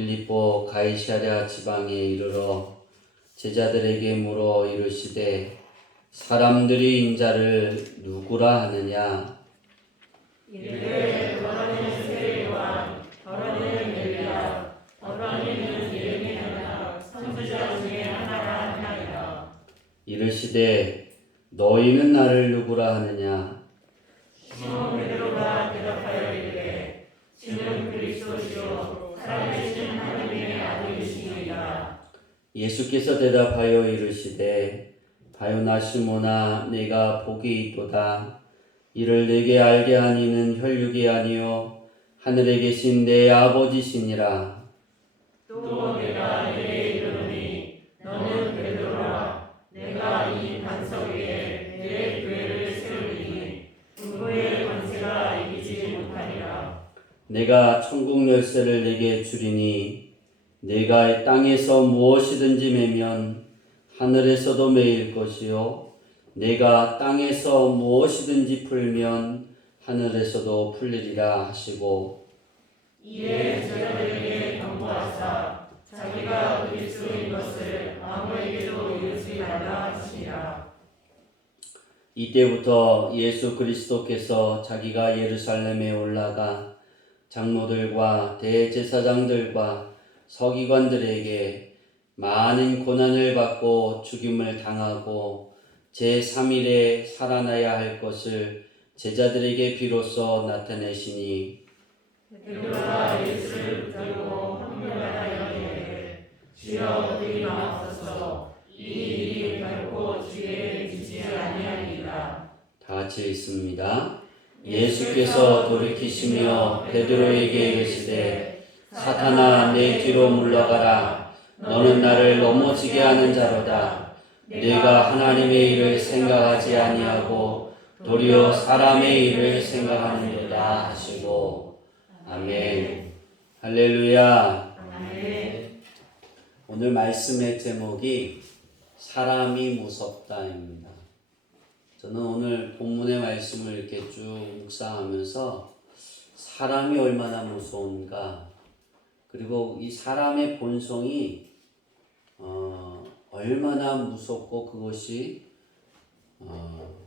빌립보 가이사랴 지방에 이르러 제자들에게 물어 이르시되 사람들이 인자를 누구라 하느냐. 이르되 더러는 세례요한, 더러는 엘리야, 더러는 예레미야나 선지자 중에 하나라 하나이다. 이르시되 너희는 나를 누구라 하느냐. 시몬 베드로가 대답하여 이르되 주는 그리스도시요 살아계신 하나님의 아들이시니이다. 예수께서 대답하여 이르시되 바요나 시몬아 내가 복이 있도다. 이를 내게 알게 하니는 혈육이 아니요 하늘에 계신 내 아버지시니라. 또 내가 내게 이르노니 너는 베드로라. 내가 이 반석 위에 내 교회를 세우리니 불의 권세가 이기지 못하리라. 내가 천국 열쇠를 내게 주리니 내가 땅에서 무엇이든지 매면 하늘에서도 매일 것이요 내가 땅에서 무엇이든지 풀면 하늘에서도 풀리리라 하시고 이에 제자들에게 경고하사 자기가 그리스도인 것을 아무에게도 이르지 말라 하시니라. 이때부터 예수 그리스도께서 자기가 예루살렘에 올라가 장로들과 대제사장들과 서기관들에게 많은 고난을 받고 죽임을 당하고 제3일에 살아나야 할 것을 제자들에게 비로소 나타내시니 베드로가 예수를 붙들고 황홀하여 이르되 주여 어디 나옵소서. 이 일이 결코 주의 미치지 아니하리이다. 다 같이 읽습니다. 예수께서 돌이키시며 베드로에게 이르시되 사탄아 내 뒤로 물러가라. 너는 나를 넘어지게 하는 자로다. 네가 하나님의 일을 생각하지 아니하고 도리어 사람의 일을 생각하는도다 하시고 아멘. 할렐루야. 아멘. 오늘 말씀의 제목이 사람이 무섭다입니다. 저는 오늘 본문의 말씀을 이렇게 쭉 묵상하면서 사람이 얼마나 무서운가, 그리고 이 사람의 본성이 얼마나 무섭고 그것이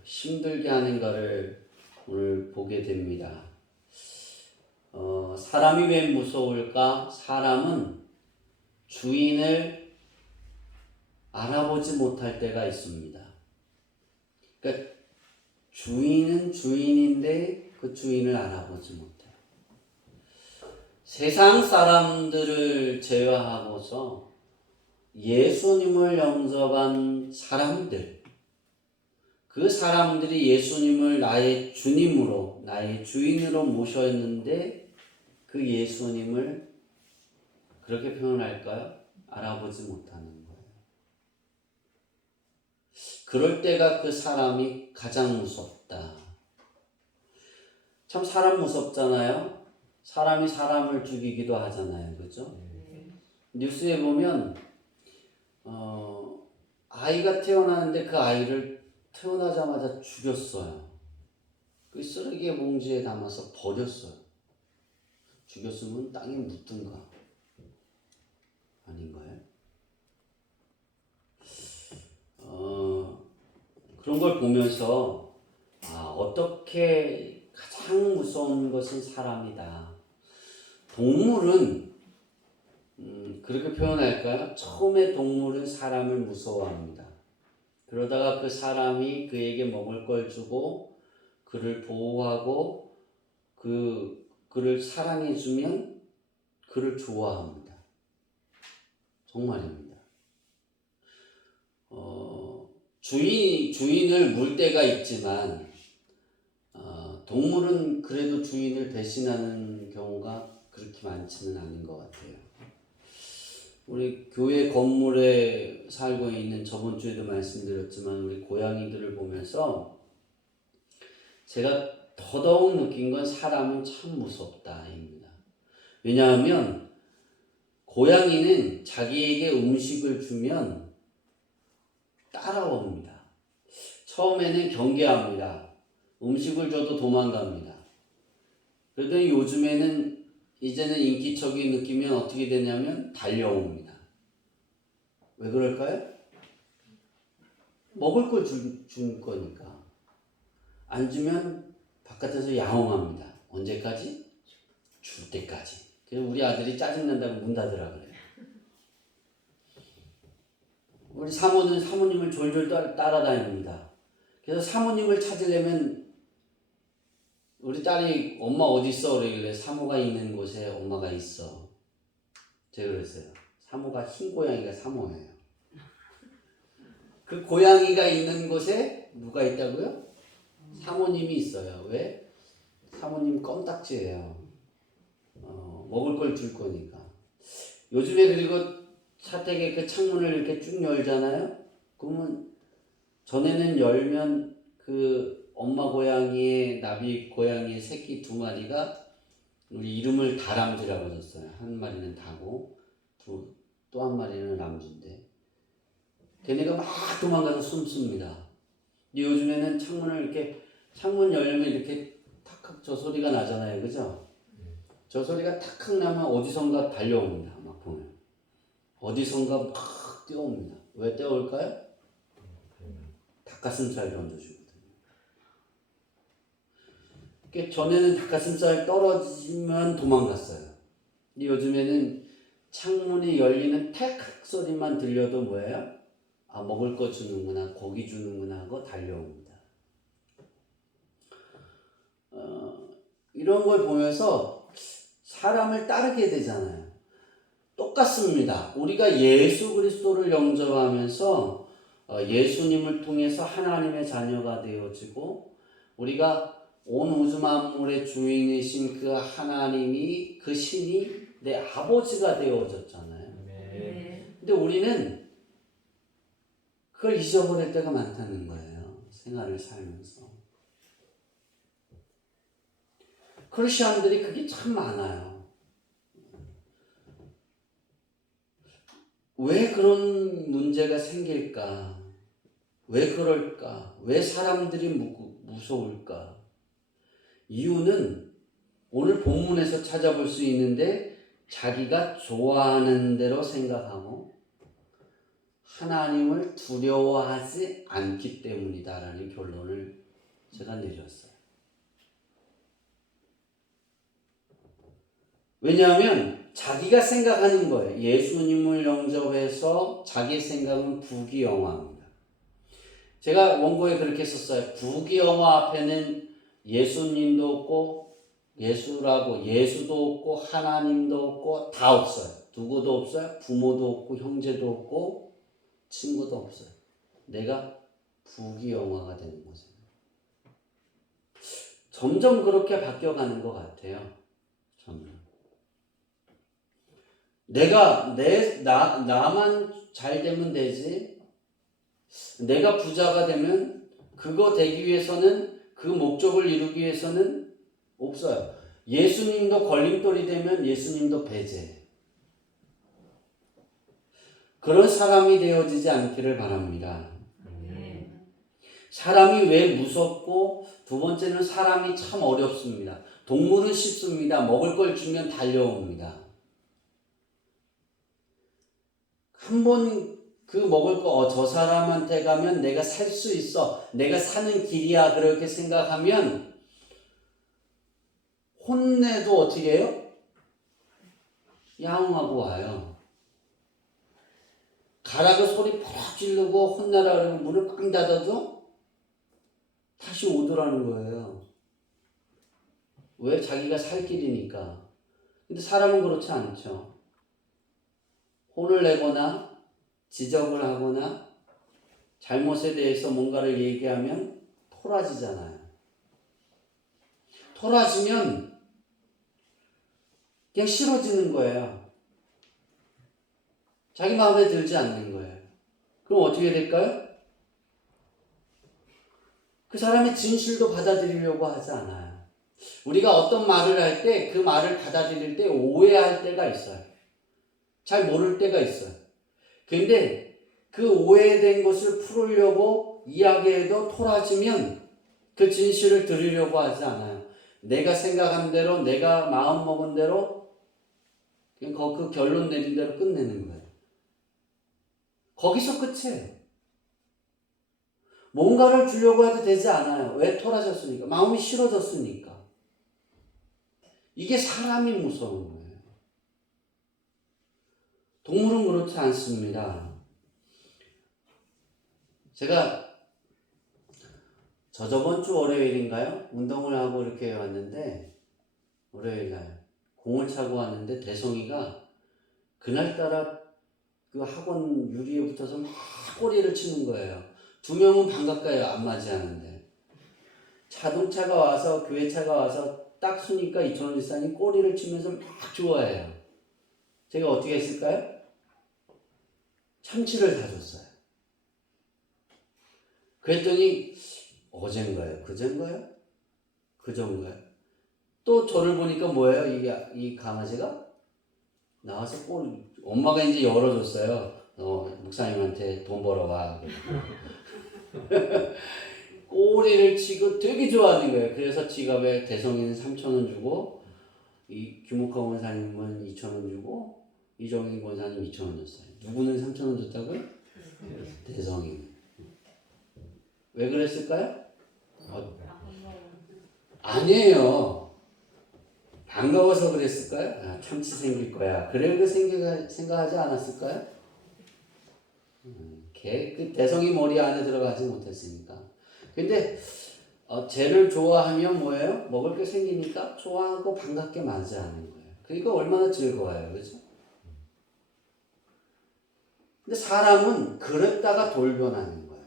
힘들게 하는가를 오늘 보게 됩니다. 사람이 왜 무서울까? 사람은 주인을 알아보지 못할 때가 있습니다. 그러니까 주인은 주인인데 그 주인을 알아보지 못해요. 세상 사람들을 제외하고서 예수님을 영접한 사람들, 그 사람들이 예수님을 나의 주님으로, 나의 주인으로 모셨는데 그 예수님을 그렇게 표현할까요? 알아보지 못하는 거예요. 그럴 때가 그 사람이 가장 무섭다. 참 사람 무섭잖아요. 사람이 사람을 죽이기도 하잖아요. 그렇죠? 뉴스에 보면 아이가 태어나는데 그 아이를 태어나자마자 죽였어요. 그 쓰레기 봉지에 담아서 버렸어요. 죽였으면 땅에 묻든가. 아닌가요? 그런 걸 보면서 어떻게 가장 무서운 것은 사람이다. 동물은 그렇게 표현할까요? 처음에 동물은 사람을 무서워합니다. 그러다가 그 사람이 그에게 먹을 걸 주고 그를 보호하고 그를 사랑해주면 그를 좋아합니다. 정말입니다. 주인을 물 때가 있지만 동물은 그래도 주인을 배신하는 경우가 그렇게 많지는 않은 것 같아요. 우리 교회 건물에 살고 있는, 저번 주에도 말씀드렸지만 우리 고양이들을 보면서 제가 더더욱 느낀 건 사람은 참 무섭다입니다. 왜냐하면 고양이는 자기에게 음식을 주면 따라옵니다. 처음에는 경계합니다. 음식을 줘도 도망갑니다. 그러더니 요즘에는 이제는 인기척이 느끼면 어떻게 되냐면 달려옵니다. 왜 그럴까요? 먹을 걸 줄 거니까. 안 주면 바깥에서 야옹합니다. 언제까지? 줄 때까지. 그래서 우리 아들이 짜증난다고 문 닫으라 그래요. 우리 사모는 사모님을 졸졸 따라다닙니다. 그래서 사모님을 찾으려면 우리 딸이 엄마 어디 있어? 그러길래 사모가 있는 곳에 엄마가 있어. 제가 그랬어요. 사모가 흰 고양이가 사모예요. 그 고양이가 있는 곳에 누가 있다고요? 사모님이 있어요. 왜? 사모님 껌딱지예요. 먹을 걸 줄 거니까. 요즘에 그리고 차택에 그 창문을 이렇게 쭉 열잖아요. 그러면 전에는 열면 그 엄마 고양이의 나비 고양이 새끼 2마리가 우리 이름을 다람쥐라고 줬어요. 한 마리는 다고 또 한 마리는 람쥐인데 걔네가 막 도망가서 숨습니다. 근데 요즘에는 창문 열면 이렇게 탁탁 저 소리가 나잖아요. 그죠? 저 소리가 탁탁 나면 어디선가 달려옵니다. 막 보면 어디선가 막 뛰어옵니다. 왜 뛰어올까요? 닭가슴살 던져주거든요. 전에는 닭가슴살 떨어지면 도망갔어요. 근데 요즘에는 창문이 열리는 탁 소리만 들려도 뭐예요? 아, 먹을 거 주는구나, 고기 주는구나 하고 달려옵니다. 이런 걸 보면서 사람을 따르게 되잖아요. 똑같습니다. 우리가 예수 그리스도를 영접하면서 예수님을 통해서 하나님의 자녀가 되어지고 우리가 온 우주 만물의 주인이신 그 하나님이 그 신이 내 아버지가 되어졌잖아요. 근데 우리는 그걸 잊어버릴 때가 많다는 거예요. 생활을 살면서. 크리스천들이 그게 참 많아요. 왜 그런 문제가 생길까? 왜 그럴까? 왜 사람들이 무서울까? 이유는 오늘 본문에서 찾아볼 수 있는데 자기가 좋아하는 대로 생각하고 하나님을 두려워하지 않기 때문이다라는 결론을 제가 내렸어요. 왜냐하면 자기가 생각하는 거예요. 예수님을 영접해서 자기 생각은 부귀영화입니다. 제가 원고에 그렇게 썼어요. 부귀영화 앞에는 예수님도 없고 예수도 없고 하나님도 없고 다 없어요. 누구도 없어요. 부모도 없고 형제도 없고 친구도 없어요. 내가 부귀영화가 되는 거죠. 점점 그렇게 바뀌어가는 것 같아요. 점점. 나만 잘 되면 되지. 내가 부자가 되면 그거 되기 위해서는 그 목적을 이루기 위해서는 없어요. 예수님도 걸림돌이 되면 예수님도 배제. 그런 사람이 되어지지 않기를 바랍니다. 사람이 왜 무섭고 두 번째는 사람이 참 어렵습니다. 동물은 쉽습니다. 먹을 걸 주면 달려옵니다. 한번 그 먹을 거 저 사람한테 가면 내가 살 수 있어. 내가 사는 길이야. 그렇게 생각하면 혼내도 어떻게 해요? 야옹하고 와요. 가라고 소리 퍽 지르고 혼내라 그러면 문을 꽝 닫아도 다시 오더라는 거예요. 왜? 자기가 살 길이니까. 근데 사람은 그렇지 않죠. 혼을 내거나 지적을 하거나 잘못에 대해서 뭔가를 얘기하면 토라지잖아요. 토라지면 그냥 싫어지는 거예요. 자기 마음에 들지 않는 거예요. 그럼 어떻게 될까요? 그 사람의 진실도 받아들이려고 하지 않아요. 우리가 어떤 말을 할 때 그 말을 받아들일 때 오해할 때가 있어요. 잘 모를 때가 있어요. 근데 그 오해된 것을 풀으려고 이야기해도 토라지면 그 진실을 들으려고 하지 않아요. 내가 생각한 대로, 내가 마음 먹은 대로 그냥 그 결론 내린 대로 끝내는 거예요. 거기서 끝이에요. 뭔가를 주려고 해도 되지 않아요. 왜? 토라졌으니까. 마음이 싫어졌으니까. 이게 사람이 무서운 거예요. 동물은 그렇지 않습니다. 제가 저번 주 월요일인가요? 운동을 하고 이렇게 왔는데 월요일날 공을 차고 왔는데 대성이가 그날따라 그 학원 유리에 붙어서 막 꼬리를 치는 거예요. 두 명은 반갑가요. 안 맞이하는데. 자동차가 와서 교회차가 와서 딱 서니까 이천원 집사님 꼬리를 치면서 막 좋아해요. 제가 어떻게 했을까요? 참치를 사줬어요. 그랬더니 어젠가요? 그젠가요? 그전가요? 또 저를 보니까 뭐예요? 이 강아지가 나와서 꼬리, 엄마가 이제 열어줬어요. 목사님한테 돈 벌어와. 꼬리를 치고 되게 좋아하는 거예요. 그래서 지갑에 대성이는 3,000원 주고, 이 규목화 원사님은 2,000원 주고, 이정인 원사님 2,000원 줬어요. 누구는 3,000원 줬다고요? 대성이. 왜 그랬을까요? 아니에요. 반가워서 그랬을까요? 아, 참치 생길 거야. 그래도 생각하지 않았을까요? 그 대성이 머리 안에 들어가지 못했으니까. 근데 쟤를 좋아하면 뭐예요? 먹을 게 생기니까 좋아하고 반갑게 맞이하는 거예요. 그러니까 얼마나 즐거워요. 그죠? 근데 사람은 그랬다가 돌변하는 거예요.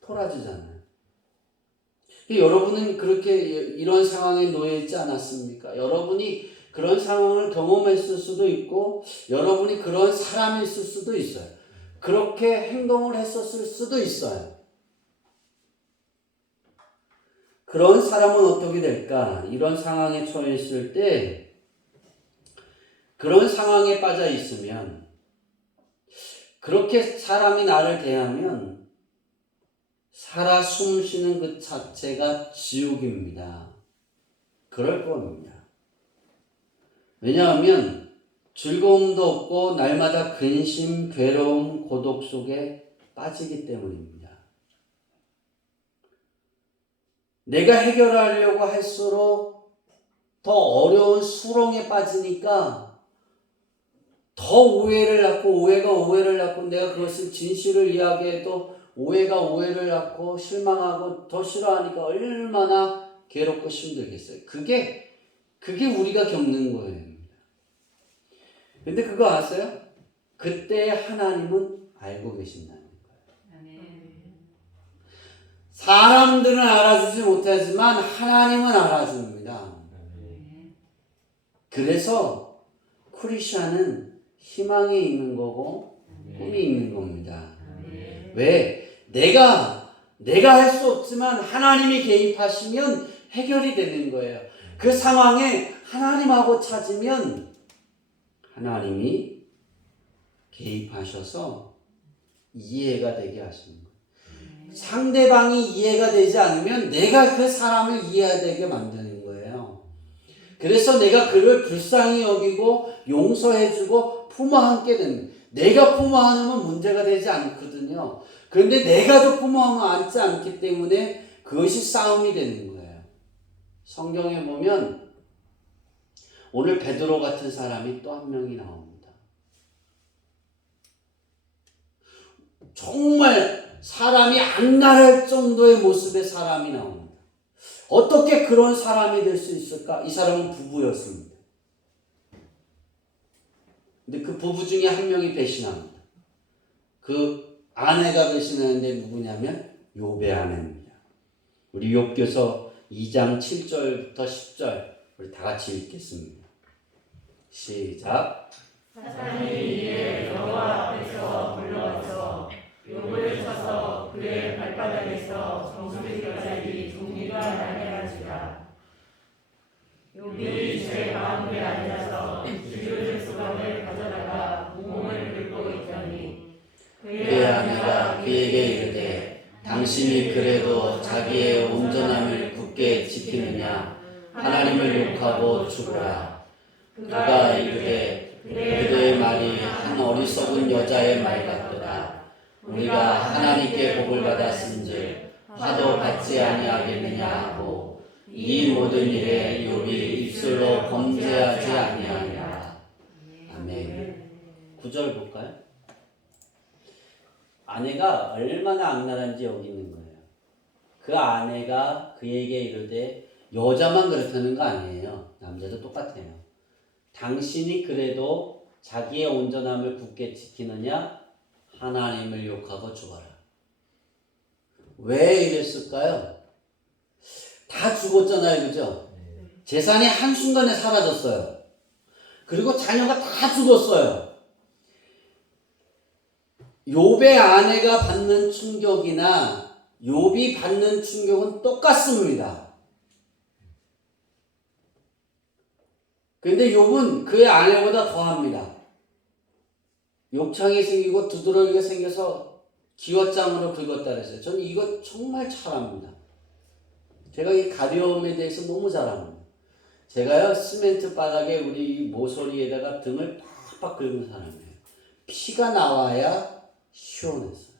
토라지잖아요. 여러분은 그렇게 이런 상황에 놓여 있지 않았습니까? 여러분이 그런 상황을 경험했을 수도 있고 여러분이 그런 사람이 있을 수도 있어요. 그렇게 행동을 했었을 수도 있어요. 그런 사람은 어떻게 될까? 이런 상황에 처했을 때 그런 상황에 빠져 있으면 그렇게 사람이 나를 대하면 살아 숨쉬는 그 자체가 지옥입니다. 그럴 겁니다. 왜냐하면 즐거움도 없고 날마다 근심, 괴로움, 고독 속에 빠지기 때문입니다. 내가 해결하려고 할수록 더 어려운 수렁에 빠지니까 더 오해를 낳고 오해가 오해를 낳고 내가 그것을 진실을 이야기해도 오해가 오해를 낳고 실망하고 더 싫어하니까 얼마나 괴롭고 힘들겠어요. 그게 우리가 겪는 거예요. 근데 그거 아세요? 그때 하나님은 알고 계신다는 거예요. 사람들은 알아주지 못하지만 하나님은 알아줍니다. 그래서 크리스천은 희망이 있는 거고 꿈이 있는 겁니다. 왜? 내가 할 수 없지만 하나님이 개입하시면 해결이 되는 거예요. 그 상황에 하나님하고 찾으면 하나님이 개입하셔서 이해가 되게 하시는 거예요. 상대방이 이해가 되지 않으면 내가 그 사람을 이해되게 만드는 거예요. 그래서 내가 그를 불쌍히 여기고 용서해주고 품어 안게 됩니다. 내가 품어 안으면 문제가 되지 않거든요. 그런데 내가 더 품어 안지 않기 때문에 그것이 싸움이 되는 거예요. 성경에 보면 오늘 베드로 같은 사람이 또 한 명이 나옵니다. 정말 사람이 안 나랄 정도의 모습의 사람이 나옵니다. 어떻게 그런 사람이 될 수 있을까? 이 사람은 부부였습니다. 근데 그 부부 중에 한 명이 배신합니다. 그 아내가 배신하는데 누구냐면 욥의 아내입니다. 우리 욥기서 2장 7절부터 10절 우리 다 같이 읽겠습니다. 시작. 사탄이 이에 여호와 앞에서 불러와서 욥을 쳐서 그의 발바닥에서 정수리까지 종이가 날아가지라. 욥이 제 가운데 앉아서 기름진 수건을 가져다가 몸을 긁고 있더니 그의 아내가 그에게 이르되 당신이 그래도 자기의 온전함을 굳게 지키느냐 하나님을 욕하고 죽으라. 그가 이르되 그대의 말이 한 어리석은 여자의 말 같도다. 우리가 하나님께 복을 받았은즉 하도 받지 아니하겠느냐 하고 이 모든 일에 욥이 입술로 범죄하지 아니하니라. 아멘. 9절 볼까요? 아내가 얼마나 악랄한지 여기 있는 거예요. 그 아내가 그에게 이르되, 여자만 그렇다는 거 아니에요. 남자도 똑같아요. 당신이 그래도 자기의 온전함을 굳게 지키느냐? 하나님을 욕하고 죽어라. 왜 이랬을까요? 다 죽었잖아요, 그죠? 재산이 한순간에 사라졌어요. 그리고 자녀가 다 죽었어요. 욥의 아내가 받는 충격이나 욥이 받는 충격은 똑같습니다. 그런데 욥은 그의 아내보다 더합니다. 욕창이 생기고 두드러기가 생겨서 기왓장으로 긁었다 그랬어요. 저는 이거 정말 잘합니다. 제가 이 가려움에 대해서 너무 잘합니다. 제가요, 시멘트 바닥에 우리 모서리에다가 등을 팍팍 긁은 사람이에요. 피가 나와야 시원했어요.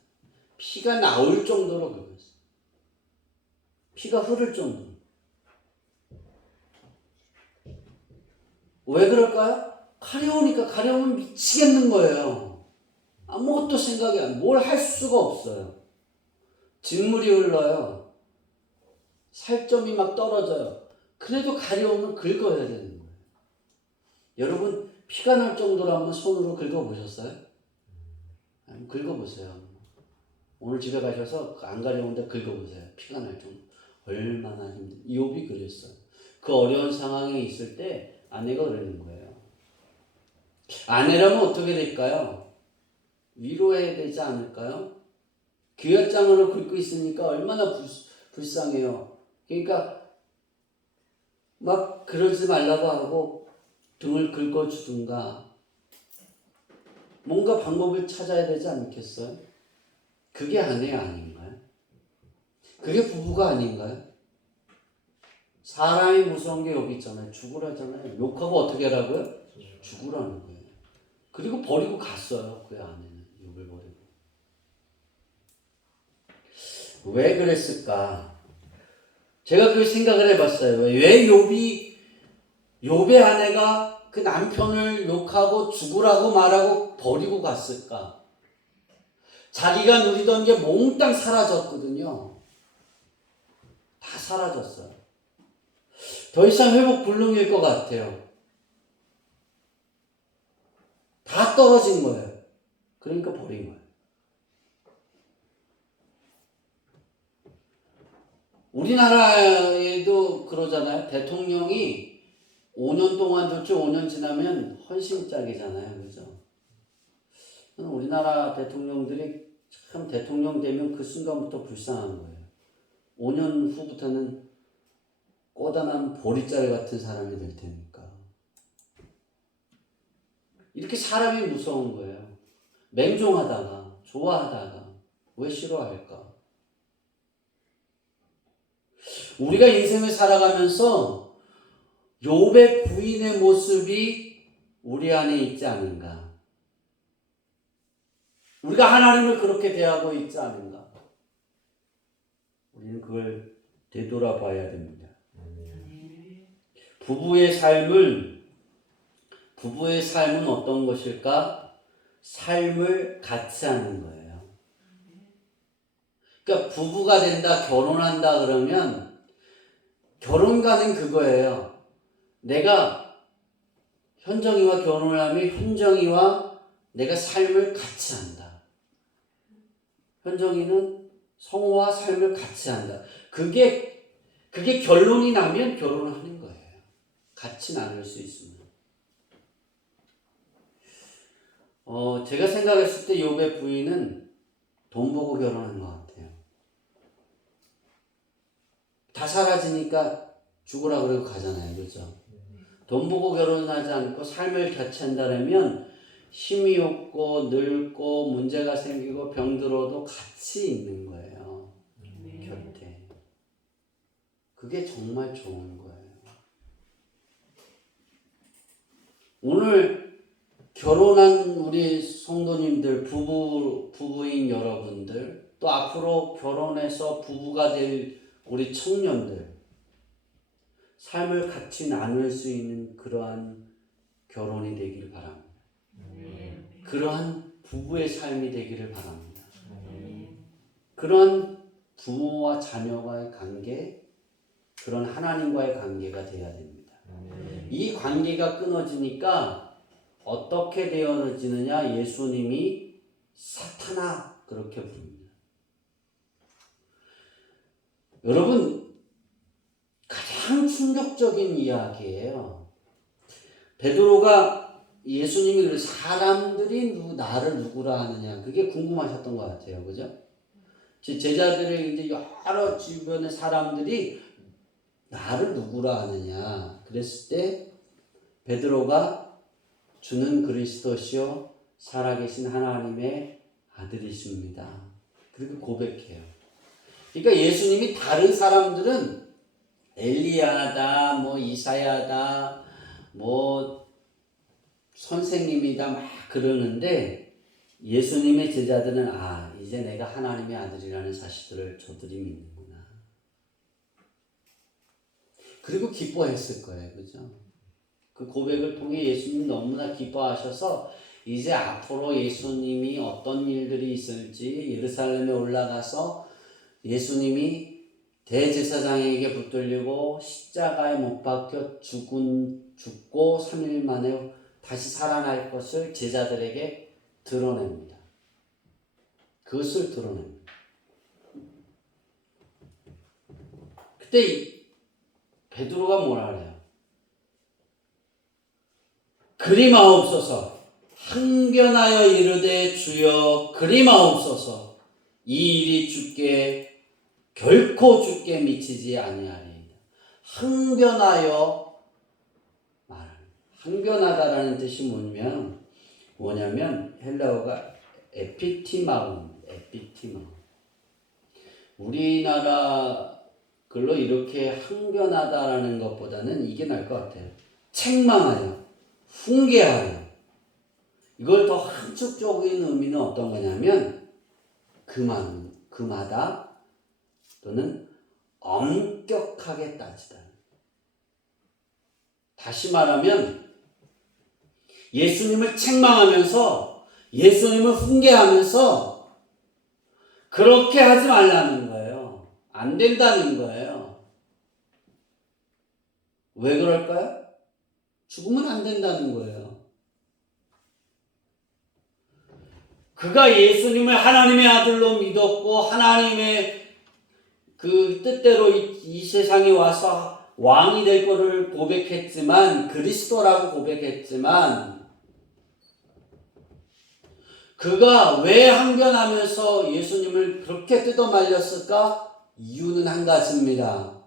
피가 나올 정도로 긁었어요. 피가 흐를 정도로. 왜 그럴까요? 가려우니까. 가려우면 미치겠는 거예요. 아무것도 생각이 안, 뭘 할 수가 없어요. 진물이 흘러요. 살점이 막 떨어져요. 그래도 가려우면 긁어야 되는 거예요. 여러분, 피가 날 정도로 한번 손으로 긁어보셨어요? 긁어보세요. 오늘 집에 가셔서 안 가려운데 긁어보세요. 피가 날 정도. 얼마나 힘들어요. 욥이 그랬어요. 그 어려운 상황에 있을 때 아내가 그러는 거예요. 아내라면 어떻게 될까요? 위로해야 되지 않을까요? 귀앗장으로 긁고 있으니까 얼마나 불쌍해요. 그러니까 막 그러지 말라고 하고 등을 긁어주든가 뭔가 방법을 찾아야 되지 않겠어요? 그게 아내 아닌가요? 그게 부부가 아닌가요? 사람이 무서운 게 여기 있잖아요. 죽으라잖아요. 욕하고 어떻게 하라고요? 죽으라는 거예요. 그리고 버리고 갔어요. 그 아내는 욕을 버리고. 왜 그랬을까? 제가 그 생각을 해봤어요. 왜 욥의 아내가 그 남편을 욕하고 죽으라고 말하고 버리고 갔을까? 자기가 누리던 게 몽땅 사라졌거든요. 다 사라졌어요. 더 이상 회복 불능일 것 같아요. 다 떨어진 거예요. 그러니까 버린 거예요. 우리나라에도 그러잖아요. 대통령이 5년 동안 좋죠. 5년 지나면 헌신짝이잖아요. 그죠? 우리나라 대통령들이 참 대통령 되면 그 순간부터 불쌍한 거예요. 5년 후부터는 꼬다난 보리자루 같은 사람이 될 테니까. 이렇게 사람이 무서운 거예요. 맹종하다가, 좋아하다가, 왜 싫어할까? 우리가 인생을 살아가면서 욥의 부인의 모습이 우리 안에 있지 않은가? 우리가 하나님을 그렇게 대하고 있지 않은가? 우리는 그걸 되돌아봐야 됩니다. 부부의 삶은 어떤 것일까? 삶을 같이 하는 거예요. 그러니까 부부가 된다, 결혼한다 그러면 결혼과는 그거예요. 내가 현정이와 결혼을 하면 현정이와 내가 삶을 같이 한다. 현정이는 성호와 삶을 같이 한다. 그게 결론이 나면 결혼을 하는 거예요. 같이 나눌 수 있으면. 제가 생각했을 때 욥의 부인은 돈 보고 결혼한 것 같아요. 다 사라지니까 죽으라 그러고 가잖아요. 그렇죠? 돈 보고 결혼하지 않고 삶을 같이 한다면 힘이 없고 늙고 문제가 생기고 병들어도 같이 있는 거예요. 곁에. 그게 정말 좋은 거예요. 오늘 결혼한 우리 성도님들, 부부인 여러분들, 또 앞으로 결혼해서 부부가 될 우리 청년들, 삶을 같이 나눌 수 있는 그러한 결혼이 되기를 바랍니다. 그러한 부부의 삶이 되기를 바랍니다. 그런 부모와 자녀와의 관계, 그런 하나님과의 관계가 되어야 됩니다. 이 관계가 끊어지니까 어떻게 되어지느냐? 예수님이 사탄아 그렇게 부릅니다. 여러분, 가장 충격적인 이야기예요. 베드로가 예수님이 사람들이 나를 누구라 하느냐, 그게 궁금하셨던 것 같아요. 그죠? 제자들의 이제 여러 주변의 사람들이 나를 누구라 하느냐 그랬을 때 베드로가 주는 그리스도시요 살아계신 하나님의 아들이십니다. 그렇게 고백해요. 그러니까 예수님이 다른 사람들은 엘리야다, 뭐 이사야다, 뭐 선생님이다 막 그러는데 예수님의 제자들은 이제 내가 하나님의 아들이라는 사실을 저들이 믿는구나. 그리고 기뻐했을 거예요. 그죠? 그 고백을 통해 예수님 너무나 기뻐하셔서 이제 앞으로 예수님이 어떤 일들이 있을지 예루살렘에 올라가서 예수님이 대제사장에게 붙들리고 십자가에 못 박혀 죽고 3일 만에 다시 살아날 것을 제자들에게 드러냅니다. 그것을 드러냅니다. 그때 베드로가 뭐라 그래요? 그리마옵소서 항변하여 이르되 주여 그리마옵소서 이 일이 주께 결코 주께 미치지 아니하리이다. 항변하여 말합니다. 항변하다라는 뜻이 뭐냐면 헬라어가 에피티마우입니다. 에피티마우. 우리나라 글로 이렇게 항변하다라는 것보다는 이게 나을 것 같아요. 책망하여, 훈계하여. 이걸 더 함축적인 의미는 어떤 거냐면 금하다 또는 엄격하게 따지다. 다시 말하면 예수님을 책망하면서 예수님을 훈계하면서 그렇게 하지 말라는 거예요. 안 된다는 거예요. 왜 그럴까요? 죽으면 안 된다는 거예요. 그가 예수님을 하나님의 아들로 믿었고 하나님의 그 뜻대로 이 세상에 와서 왕이 될 것을 고백했지만 그리스도라고 고백했지만 그가 왜 항변하면서 예수님을 그렇게 뜯어말렸을까? 이유는 한 가지입니다.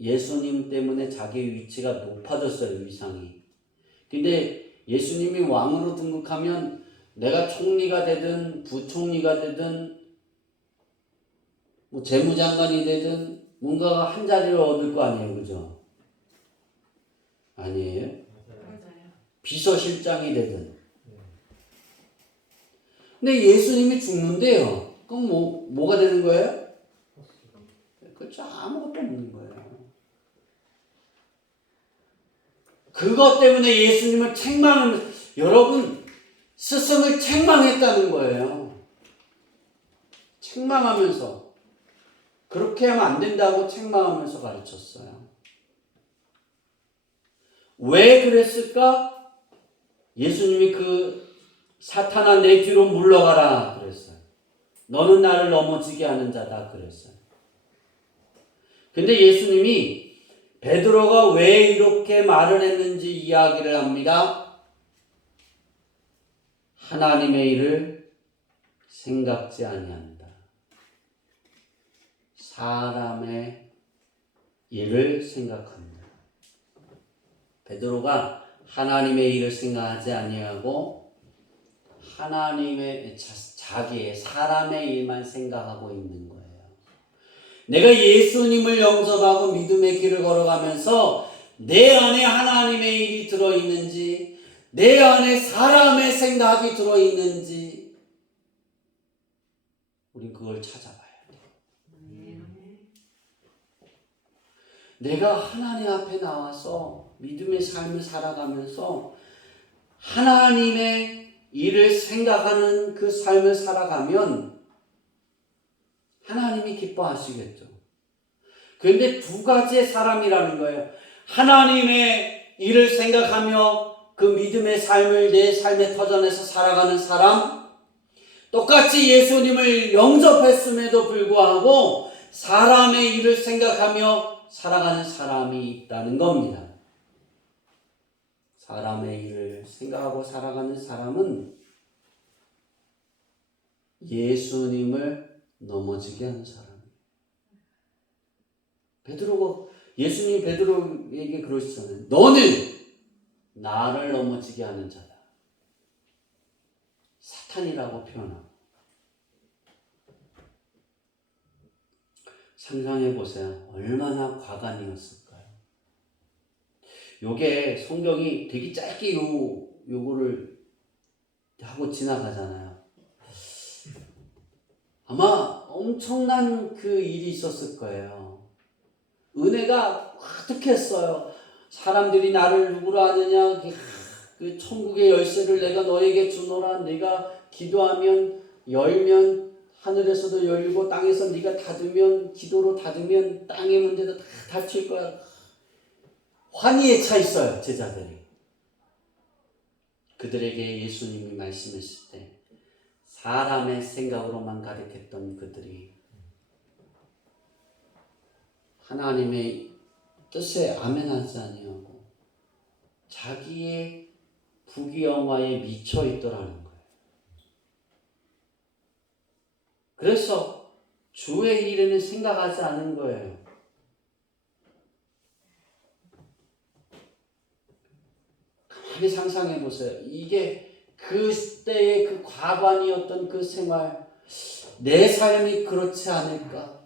예수님 때문에 자기의 위치가 높아졌어요. 위상이. 근데 예수님이 왕으로 등극하면 내가 총리가 되든 부총리가 되든 뭐 재무장관이 되든 뭔가가 한 자리를 얻을 거 아니에요. 그죠? 아니에요? 맞아요. 비서실장이 되든. 근데 예수님이 죽는데요. 그럼 뭐가 되는 거예요? 그렇죠. 아무것도 없는 거예요. 그것 때문에 예수님을 여러분 스승을 책망했다는 거예요. 책망하면서 그렇게 하면 안 된다고 책망하면서 가르쳤어요. 왜 그랬을까? 예수님이 사탄아 내 뒤로 물러가라 그랬어요. 너는 나를 넘어지게 하는 자다 그랬어요. 근데 예수님이 베드로가 왜 이렇게 말을 했는지 이야기를 합니다. 하나님의 일을 생각지 아니한다. 사람의 일을 생각합니다. 베드로가 하나님의 일을 생각하지 아니하고 자기의 사람의 일만 생각하고 있는 거예요. 내가 예수님을 영접하고 믿음의 길을 걸어가면서 내 안에 하나님의 일이 들어있는지, 내 안에 사람의 생각이 들어있는지, 우린 그걸 찾아봐야 돼. 내가 하나님 앞에 나와서 믿음의 삶을 살아가면서 하나님의 일을 생각하는 그 삶을 살아가면 하나님이 기뻐하시겠죠. 그런데 두 가지의 사람이라는 거예요. 하나님의 일을 생각하며 그 믿음의 삶을 내 삶의 터전에서 살아가는 사람, 똑같이 예수님을 영접했음에도 불구하고 사람의 일을 생각하며 살아가는 사람이 있다는 겁니다. 사람의 일을 생각하고 살아가는 사람은 예수님을 넘어지게 하는 사람이에요. 예수님이 베드로에게 그러시잖아요. 너는 나를 넘어지게 하는 자다. 사탄이라고 표현하고. 상상해 보세요. 얼마나 과간이었을까요? 요게 성경이 되게 짧게 요거를 하고 지나가잖아요. 아마 엄청난 그 일이 있었을 거예요. 은혜가 가득했어요. 사람들이 나를 누구로 아느냐, 그 천국의 열쇠를 내가 너에게 주노라. 네가 기도하면 열면 하늘에서도 열리고 땅에서 네가 닫으면, 기도로 닫으면 땅의 문제도 다 닫힐 거야. 환희에 차 있어요, 제자들이. 그들에게 예수님이 말씀하실 때 사람의 생각으로만 가득했던 그들이 하나님의 뜻에 아멘하지 아니하고 자기의 부귀영화에 미쳐 있더라는 거예요. 그래서 주의 일에는 생각하지 않은 거예요. 가만히 상상해 보세요. 이게 그때의 그 과반이었던 그 생활, 내 삶이 그렇지 않을까?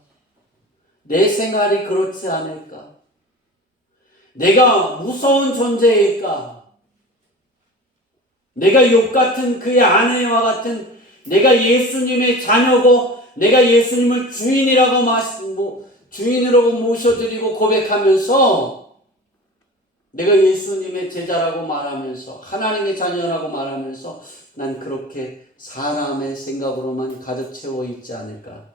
내 생활이 그렇지 않을까? 내가 무서운 존재일까? 내가 욥 같은 그의 아내와 같은, 내가 예수님의 자녀고 내가 예수님을 주인이라고 모셔드리고 고백하면서 내가 예수님의 제자라고 말하면서 하나님의 자녀라고 말하면서 난 그렇게 사람의 생각으로만 가득 채워 있지 않을까?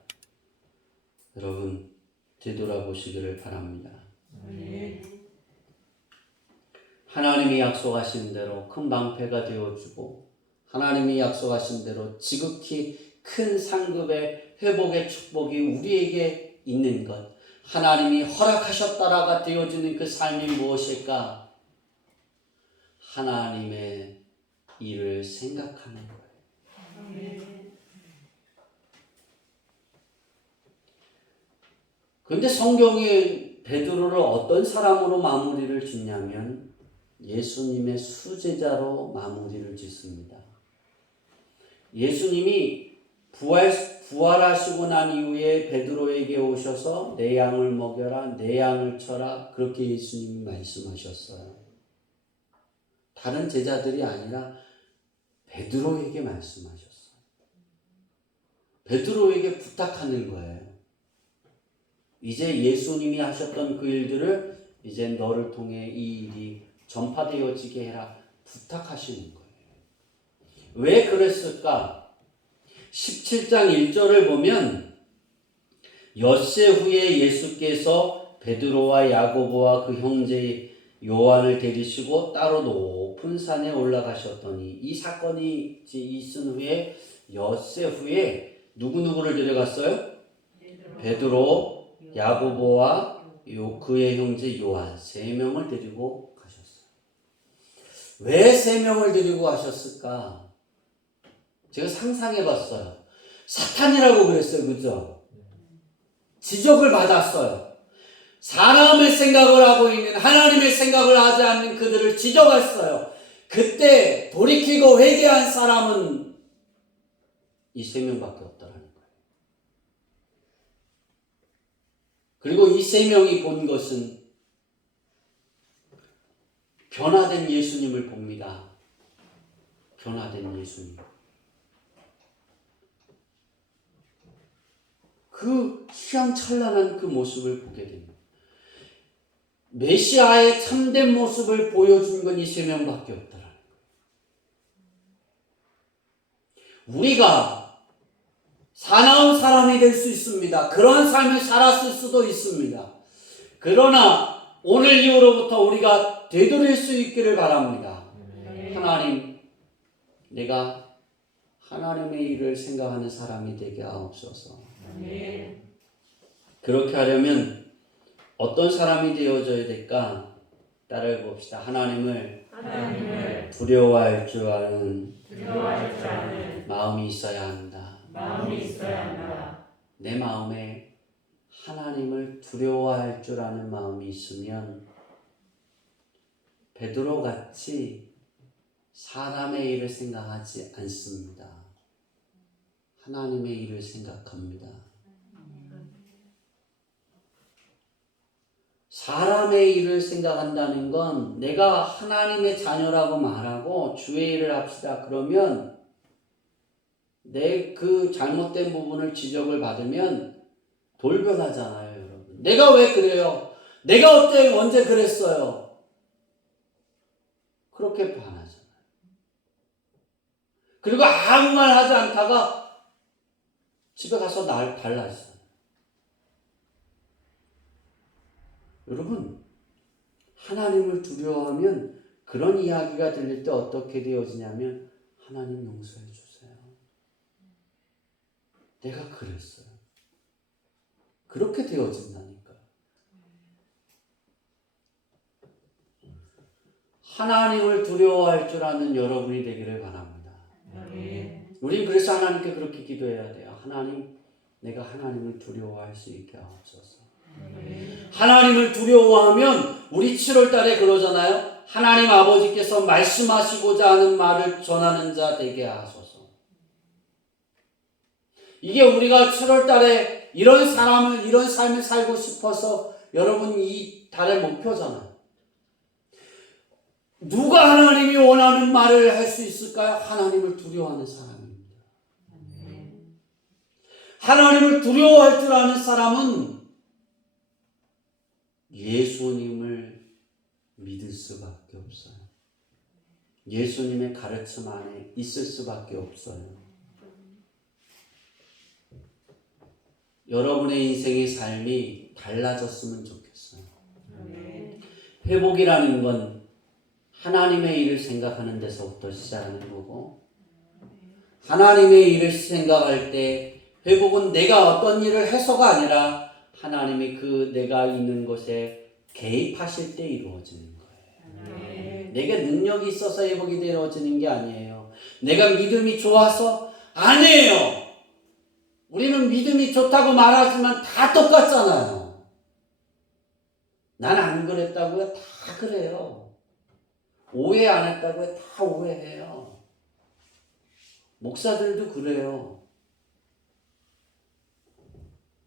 여러분 되돌아보시기를 바랍니다. 하나님이 약속하신 대로 큰 방패가 되어주고 하나님이 약속하신 대로 지극히 큰 상급의 회복의 축복이 우리에게 있는 것, 하나님이 허락하셨다라가 되어지는 그 삶이 무엇일까? 하나님의 일을 생각하는 거예요. 그런데 성경이 베드로를 어떤 사람으로 마무리를 짓냐면 예수님의 수제자로 마무리를 짓습니다. 예수님이 부활하시고 난 이후에 베드로에게 오셔서 내 양을 먹여라, 내 양을 쳐라, 그렇게 예수님이 말씀하셨어요. 다른 제자들이 아니라 베드로에게 말씀하셨어요. 베드로에게 부탁하는 거예요. 이제 예수님이 하셨던 그 일들을 이제 너를 통해 이 일이 전파되어지게 해라, 부탁하시는 거예요. 왜 그랬을까? 17장 1절을 보면 엿새 후에 예수께서 베드로와 야고보와 그 형제 요한을 데리시고 따로 높은 산에 올라가셨더니, 이 사건이 있은 후에 엿새 후에 누구누구를 데려갔어요? 베드로, 야고보와 그의 형제 요한 3명을 데리고 가셨어요. 왜 3명을 데리고 가셨을까? 제가 상상해 봤어요. 사탄이라고 그랬어요. 그죠? 지적을 받았어요. 사람의 생각을 하고 있는, 하나님의 생각을 하지 않는 그들을 지적했어요. 그때 돌이키고 회개한 사람은 이 3명밖에 없다라는 거예요. 그리고 이 3명이 본 것은 변화된 예수님을 봅니다. 변화된 예수님. 그 희망찬란한 그 모습을 보게 됩니다. 메시아의 참된 모습을 보여준 건 이 세 명밖에 없더라는 거예요. 우리가 사나운 사람이 될 수 있습니다. 그런 삶을 살았을 수도 있습니다. 그러나 오늘 이후로부터 우리가 되돌릴 수 있기를 바랍니다. 하나님, 내가 하나님의 일을 생각하는 사람이 되게 하옵소서. 그렇게 하려면 어떤 사람이 되어져야 될까? 따라해 봅시다. 하나님을 두려워할 줄 아는 마음이 있어야 한다. 내 마음에 하나님을 두려워할 줄 아는 마음이 있으면 베드로같이 사람의 일을 생각하지 않습니다. 하나님의 일을 생각합니다. 사람의 일을 생각한다는 건 내가 하나님의 자녀라고 말하고 주의 일을 합시다. 그러면 내 그 잘못된 부분을 지적을 받으면 돌변하잖아요, 여러분. 내가 왜 그래요? 내가 언제 그랬어요? 그렇게 반하잖아요. 그리고 아무 말 하지 않다가 집에 가서 날 달랐어요. 여러분, 하나님을 두려워하면 그런 이야기가 들릴 때 어떻게 되어지냐면 하나님 용서해 주세요. 내가 그랬어요. 그렇게 되어진다니까. 하나님을 두려워할 줄 아는 여러분이 되기를 바랍니다. 우린 그래서 하나님께 그렇게 기도해야 돼요. 하나님, 내가 하나님을 두려워할 수 있게 하옵소서. 하나님을 두려워하면 우리 7월 달에 그러잖아요. 하나님 아버지께서 말씀하시고자 하는 말을 전하는 자 되게 하소서. 이게 우리가 7월 달에 이런 삶을 살고 싶어서 여러분 이 달의 목표잖아요. 누가 하나님이 원하는 말을 할 수 있을까요? 하나님을 두려워하는 사람입니다. 하나님을 두려워할 줄 아는 사람은 예수님을 믿을 수밖에 없어요. 예수님의 가르침 안에 있을 수밖에 없어요. 여러분의 인생의 삶이 달라졌으면 좋겠어요. 회복이라는 건 하나님의 일을 생각하는 데서부터 시작하는 거고, 하나님의 일을 생각할 때 회복은 내가 어떤 일을 해서가 아니라 하나님이 그 내가 있는 곳에 개입하실 때 이루어지는 거예요. 내게 능력이 있어서 회복이 이루어지는 게 아니에요. 내가 믿음이 좋아서 아니에요. 우리는 믿음이 좋다고 말하지만 다 똑같잖아요. 난 안 그랬다고요? 다 그래요. 오해 안 했다고요? 다 오해해요. 목사들도 그래요.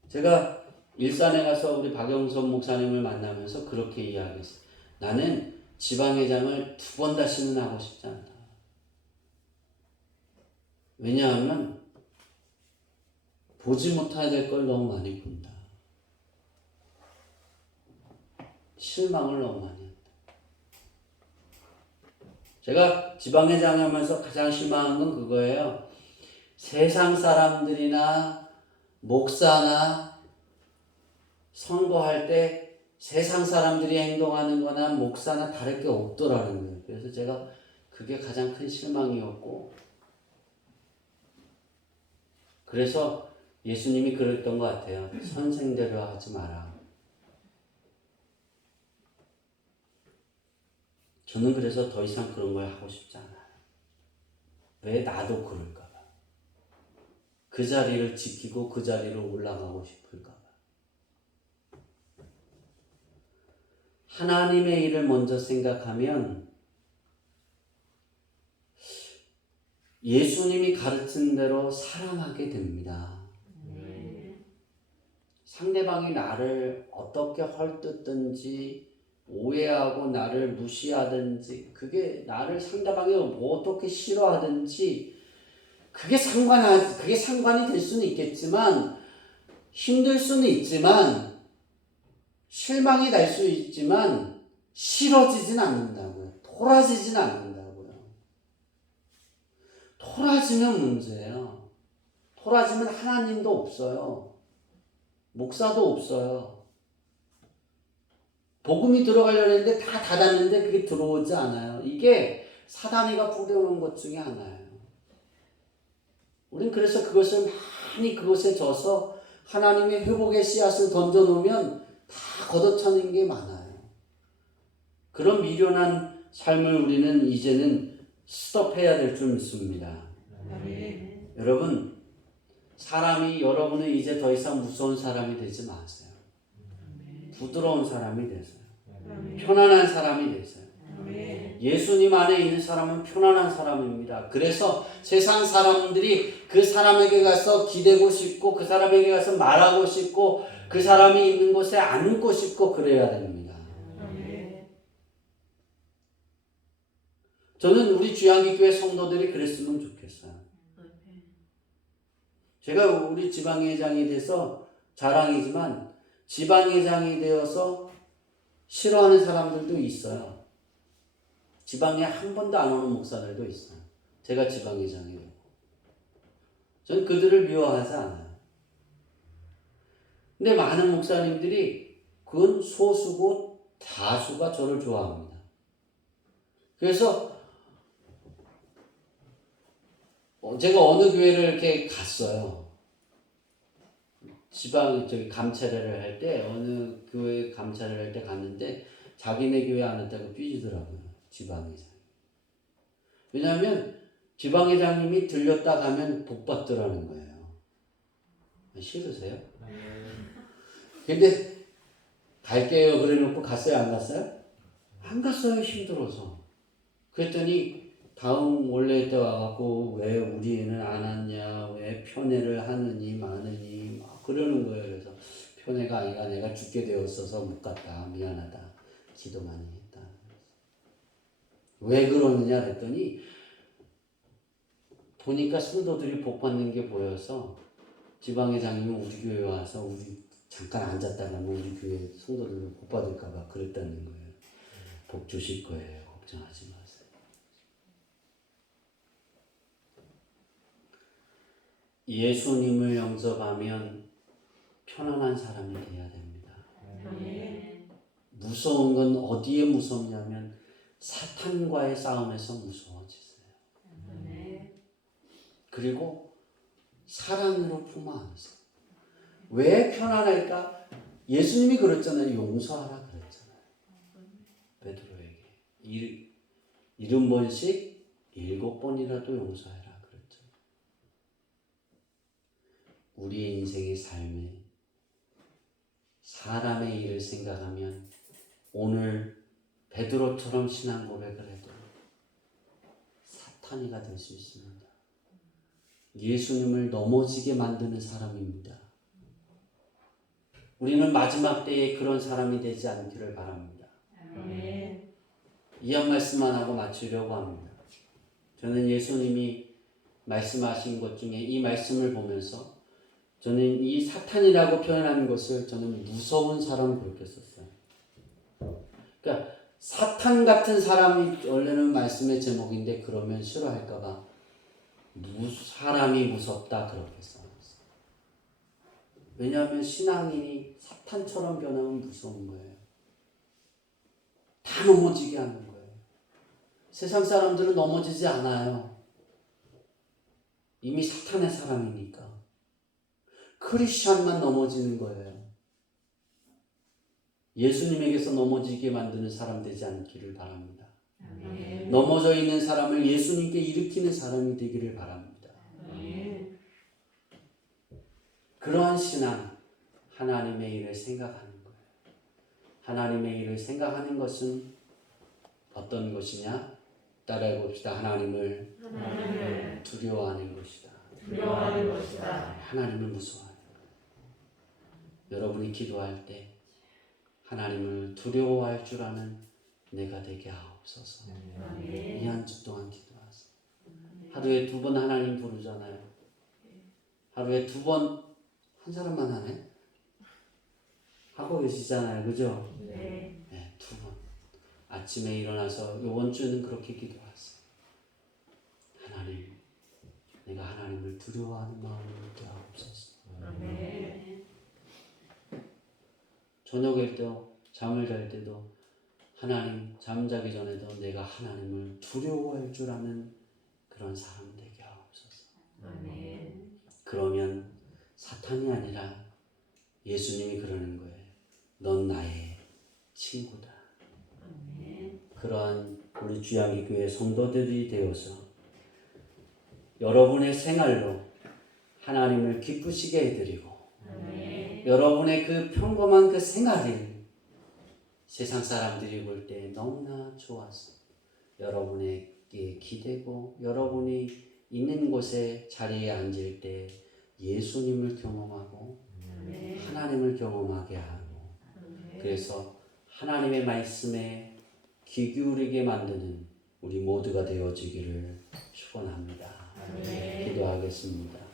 제가 일산에 가서 우리 박영선 목사님을 만나면서 그렇게 이야기했어요. 나는 지방회장을 2번 다시는 하고 싶지 않다. 왜냐하면 보지 못해야 될 걸 너무 많이 본다. 실망을 너무 많이 한다. 제가 지방회장 하면서 가장 실망한 건 그거예요. 세상 사람들이나 목사나 선거할 때 세상 사람들이 행동하는 거나 목사나 다를 게 없더라는 거예요. 그래서 제가 그게 가장 큰 실망이었고, 그래서 예수님이 그랬던 것 같아요. 선생대로 하지 마라. 저는 그래서 더 이상 그런 걸 하고 싶지 않아요. 왜 나도 그럴까 봐. 그 자리를 지키고 그 자리로 올라가고 싶을까 봐. 하나님의 일을 먼저 생각하면 예수님이 가르친 대로 살아가게 됩니다. 상대방이 나를 어떻게 헐뜯든지 오해하고 나를 무시하든지 그게 나를 상대방이 뭐 어떻게 싫어하든지 그게 상관이 될 수는 있겠지만 힘들 수는 있지만 실망이 날 수 있지만 싫어지진 않는다고요. 토라지진 않는다고요. 토라지면 문제예요. 토라지면 하나님도 없어요. 목사도 없어요. 복음이 들어가려고 했는데 다 닫았는데 그게 들어오지 않아요. 이게 사단이가 뿌려놓은 것 중에 하나예요. 우린 그래서 그것을 많이 그것에 져서 하나님의 회복의 씨앗을 던져놓으면 다 걷어차는 게 많아요. 그런 미련한 삶을 우리는 이제는 스톱해야 될 줄 믿습니다. 아멘. 여러분, 여러분은 이제 더 이상 무서운 사람이 되지 마세요. 부드러운 사람이 되세요. 편안한 사람이 되세요. 예수님 안에 있는 사람은 편안한 사람입니다. 그래서 세상 사람들이 그 사람에게 가서 기대고 싶고 그 사람에게 가서 말하고 싶고 그 사람이 있는 곳에 앉고 싶고 그래야 됩니다. 저는 우리 주양기교회 성도들이 그랬으면 좋겠어요. 제가 우리 지방회장이 돼서 자랑이지만 지방회장이 되어서 싫어하는 사람들도 있어요. 지방에 한 번도 안 오는 목사들도 있어요. 제가 지방회장이 되고. 저는 그들을 미워하지 않아요. 근데 많은 목사님들이 그건 소수고 다수가 저를 좋아합니다. 그래서 제가 어느 교회를 이렇게 갔어요. 감찰회를 할 때, 어느 교회 감찰회를 할 때 갔는데, 자기네 교회 안 왔다고 삐지더라고요. 지방회장. 왜냐하면, 지방회장님이 들렸다 가면 복 받더라는 거예요. 싫으세요? 근데, 갈게요. 그래 놓고 갔어요? 안 갔어요? 안 갔어요. 힘들어서. 그랬더니, 다음 원래 때 와갖고 왜 우리 애는 안 왔냐, 왜 편애를 하느니 마느니 막 그러는 거예요. 그래서 편애가 아니라 내가 죽게 되었어서 못 갔다, 미안하다, 기도 많이 했다. 왜 그러느냐 그랬더니 보니까 성도들이 복 받는 게 보여서 지방회장님이 우리 교회 와서 우리 잠깐 앉았다가는 우리 교회 성도들 복 받을까봐 그랬다는 거예요. 복 주실 거예요. 걱정하지 마세요. 예수님을 영접하면 편안한 사람이 돼야 됩니다. 무서운 건 어디에 무섭냐면 사탄과의 싸움에서 무서워지세요. 그리고 사랑으로 품어 안으세요. 왜 편안할까? 예수님이 그랬잖아요. 용서하라 그랬잖아요. 베드로에게 70번씩 7번이라도 용서해라. 우리의 인생의 삶에 사람의 일을 생각하면 오늘 베드로처럼 신앙 고백을 해도 사탄이가 될 수 있습니다. 예수님을 넘어지게 만드는 사람입니다. 우리는 마지막 때에 그런 사람이 되지 않기를 바랍니다. 이 한 말씀만 하고 마치려고 합니다. 저는 예수님이 말씀하신 것 중에 이 말씀을 보면서 저는 이 사탄이라고 표현하는 것을 저는 무서운 사람 그렇게 썼어요. 그러니까 사탄 같은 사람이 원래는 말씀의 제목인데 그러면 싫어할까봐 사람이 무섭다 그렇게 써놨어요. 왜냐하면 신앙인이 사탄처럼 변하면 무서운 거예요. 다 넘어지게 하는 거예요. 세상 사람들은 넘어지지 않아요. 이미 사탄의 사람이니까. 크리스찬만 넘어지는 거예요. 예수님에게서 넘어지게 만드는 사람 되지 않기를 바랍니다. 넘어져 있는 사람을 예수님께 일으키는 사람이 되기를 바랍니다. 그러한 신앙, 하나님의 일을 생각하는 거예요. 하나님의 일을 생각하는 것은 어떤 것이냐? 따라해 봅시다. 하나님을 두려워하는 것이다. 하나님을 무서워하는 거예요. 여러분이 기도할 때 하나님을 두려워할 줄 아는 내가 되게 하옵소서. 아멘. 이 한 주 동안 기도하세요. 하루에 2번 하나님 부르잖아요. 하루에 2번 한 사람만 하네? 하고 계시잖아요. 그죠? 네. 네, 2번. 아침에 일어나서 이번 주는 그렇게 기도하세요. 하나님, 내가 하나님을 두려워하는 마음을 얻게 하옵소서. 아멘. 저녁일 때도 잠을 잘 때도 하나님 잠자기 전에도 내가 하나님을 두려워할 줄 아는 그런 사람 되게 하옵소서. 아멘. 그러면 사탄이 아니라 예수님이 그러는 거예요. 넌 나의 친구다. 아멘. 그러한 우리 주양기 교회 성도들이 되어서 여러분의 생활로 하나님을 기쁘시게 해드리고 아멘. 여러분의 그 평범한 그 생활이 세상 사람들이 볼 때 너무나 좋아서 여러분에게 기대고 여러분이 있는 곳에 자리에 앉을 때 예수님을 경험하고 아멘. 하나님을 경험하게 하고 그래서 하나님의 말씀에 귀 기울이게 만드는 우리 모두가 되어지기를 축원합니다. 아멘. 기도하겠습니다.